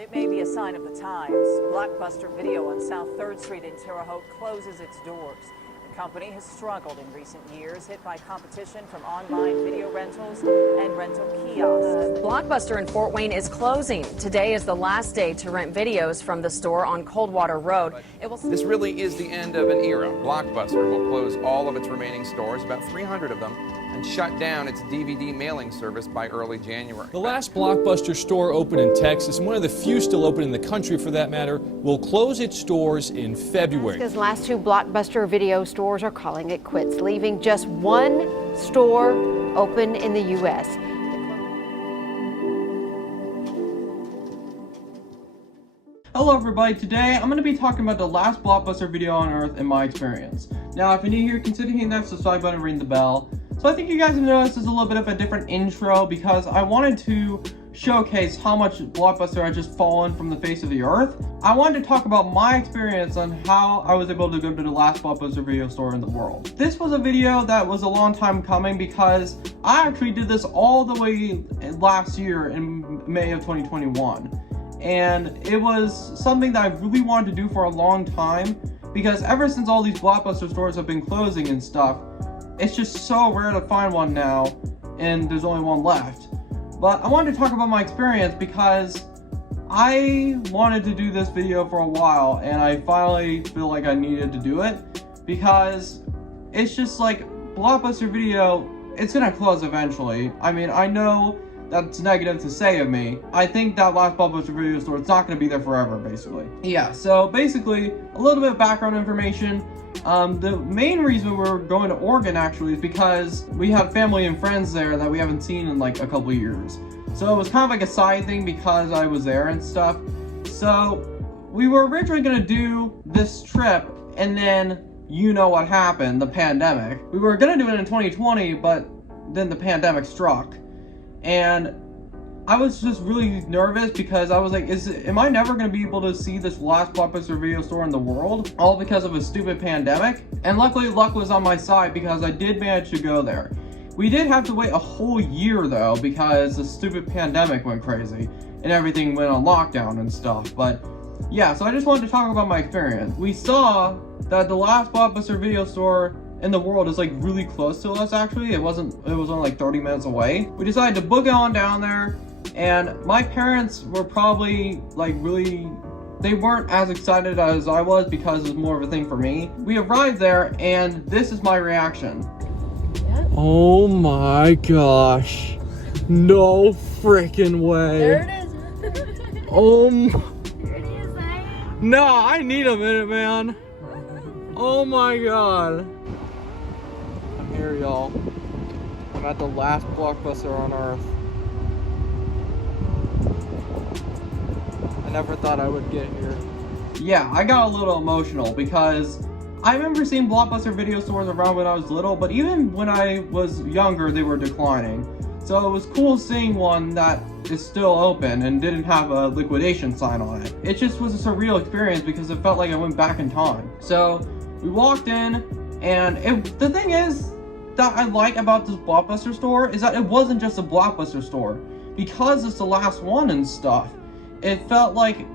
It may be a sign of the times. Blockbuster Video on South 3rd Street in Terre Haute closes its doors. The company has struggled in recent years, hit by competition from online video rentals and rental kiosks. Blockbuster in Fort Wayne is closing. Today is the last day to rent videos from the store on Coldwater Road. This really is the end of an era. Blockbuster will close all of its remaining stores, about 300 of them, and shut down its DVD mailing service by early January. The last Blockbuster store opened in Texas, and one of the few still open in the country for that matter, will close its doors in February. Because last two Blockbuster video stores are calling it quits, leaving just one store open in the U.S. Hello everybody, today I'm going to be talking about the last Blockbuster video on Earth in my experience. Now if you're new here, consider hitting that subscribe button and ring the bell. So I think you guys have noticed this is a little bit of a different intro because I wanted to showcase how much Blockbuster had just fallen from the face of the earth. I wanted to talk about my experience on how I was able to go to the last Blockbuster video store in the world. This was a video that was a long time coming because I actually did this all the way last year in May of 2021. And it was something that I really wanted to do for a long time because ever since all these Blockbuster stores have been closing and stuff, it's just so rare to find one now, and there's only one left. But I wanted to talk about my experience because I wanted to do this video for a while, and I finally feel like I needed to do it because it's just like Blockbuster Video, it's gonna close eventually. I mean, I know that's negative to say of me. I think that last Blockbuster video store, it's not going to be there forever, basically. Yeah, so basically, a little bit of background information. The main reason we're going to Oregon, actually, is because we have family and friends there that we haven't seen in, like, a couple years. So it was kind of like a side thing because I was there and stuff. So we were originally going to do this trip, and then, you know what happened, the pandemic. We were going to do it in 2020, but then the pandemic struck. And I was just really nervous because I was like, am I never going to be able to see this last Blockbuster video store in the world? All because of a stupid pandemic? And luckily, luck was on my side because I did manage to go there. We did have to wait a whole year though because the stupid pandemic went crazy and everything went on lockdown and stuff. But yeah, so I just wanted to talk about my experience. We saw that the last Blockbuster video store in the world is like really close to us. Actually, it was only like 30 minutes away. We decided to book it on down there, and my parents were probably like they weren't as excited as I was because it was more of a thing for me. We arrived there, and this is my reaction. Oh my gosh, no freaking way. There it is. There it is, eh? No, I need a minute, man. Oh my god. I'm here, y'all. I'm at the last Blockbuster on Earth. I never thought I would get here. Yeah, I got a little emotional because I remember seeing Blockbuster video stores around when I was little, but even when I was younger, they were declining. So it was cool seeing one that is still open and didn't have a liquidation sign on it. It just was a surreal experience because it felt like I went back in time. So we walked in, and the thing is that I like about this Blockbuster store is that it wasn't just a Blockbuster store. Because it's the last one and stuff, it felt like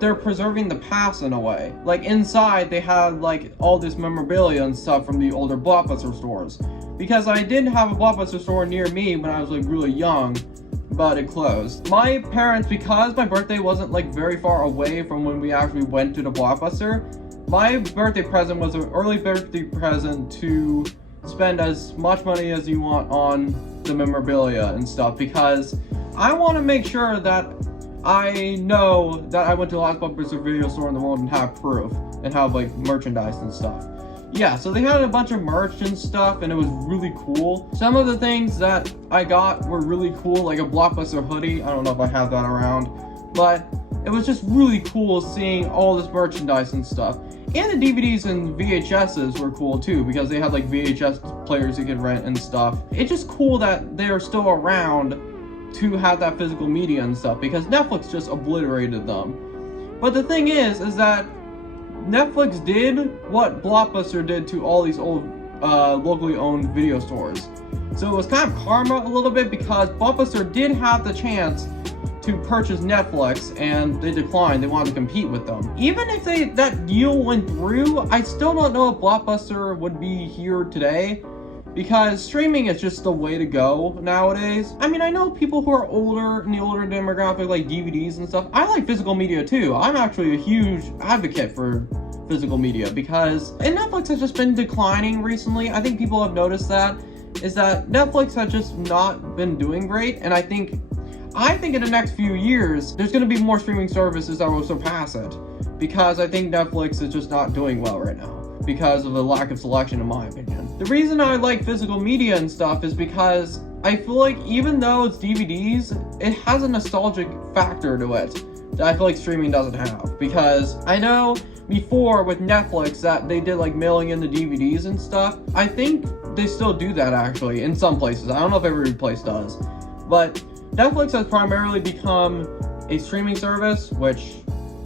they're preserving the past in a way. Like inside, they had like all this memorabilia and stuff from the older Blockbuster stores. Because I did have a Blockbuster store near me when I was like really young, but it closed. My parents, because my birthday wasn't like very far away from when we actually went to the Blockbuster, my birthday present was an early birthday present to spend as much money as you want on the memorabilia and stuff, because I want to make sure that I know that I went to the last Blockbuster video store in the world and have proof and have like merchandise and stuff. Yeah, so they had a bunch of merch and stuff, and it was really cool. Some of the things that I got were really cool, like a Blockbuster hoodie. I don't know if I have that around, but it was just really cool seeing all this merchandise and stuff. And the DVDs and VHSs were cool too, because they had like VHS players you could rent and stuff. It's just cool that they're still around to have that physical media and stuff, because Netflix just obliterated them. But the thing is that Netflix did what Blockbuster did to all these old locally owned video stores. So it was kind of karma a little bit, because Blockbuster did have the chance to purchase Netflix, and they declined. They wanted to compete with them. Even if that deal went through, I still don't know if Blockbuster would be here today, because streaming is just the way to go nowadays. I mean, I know people who are older, in the older demographic, like DVDs and stuff. I like physical media too. I'm actually a huge advocate for physical media, because Netflix has just been declining recently. I think people have noticed that, is that Netflix has just not been doing great, and I think in the next few years, there's going to be more streaming services that will surpass it, because I think Netflix is just not doing well right now, because of the lack of selection, in my opinion. The reason I like physical media and stuff is because I feel like even though it's DVDs, it has a nostalgic factor to it that I feel like streaming doesn't have. Because I know before with Netflix that they did like mailing in the DVDs and stuff. I think they still do that actually in some places. I don't know if every place does, but Netflix has primarily become a streaming service, which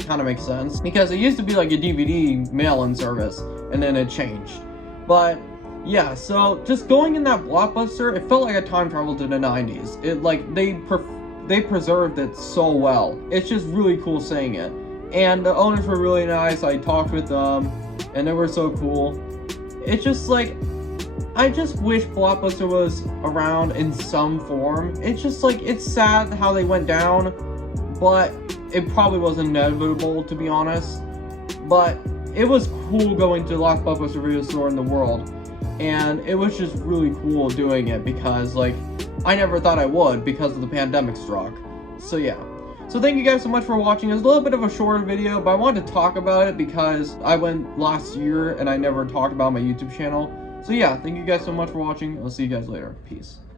kind of makes sense, because it used to be like a DVD mail-in service, and then it changed. But yeah, so just going in that Blockbuster, it felt like a time travel to the 90s. It like they preserved it so well. It's just really cool seeing it. And the owners were really nice. I talked with them, and they were so cool. It's just like, I just wish Blockbuster was around in some form. It's just like, it's sad how they went down, but it probably was inevitable, to be honest. But it was cool going to the last Blockbuster video store in the world, and it was just really cool doing it, because like, I never thought I would, because of the pandemic struck. So yeah. So thank you guys so much for watching. It's a little bit of a shorter video, but I wanted to talk about it because I went last year and I never talked about my YouTube channel. So yeah, thank you guys so much for watching. I'll see you guys later. Peace.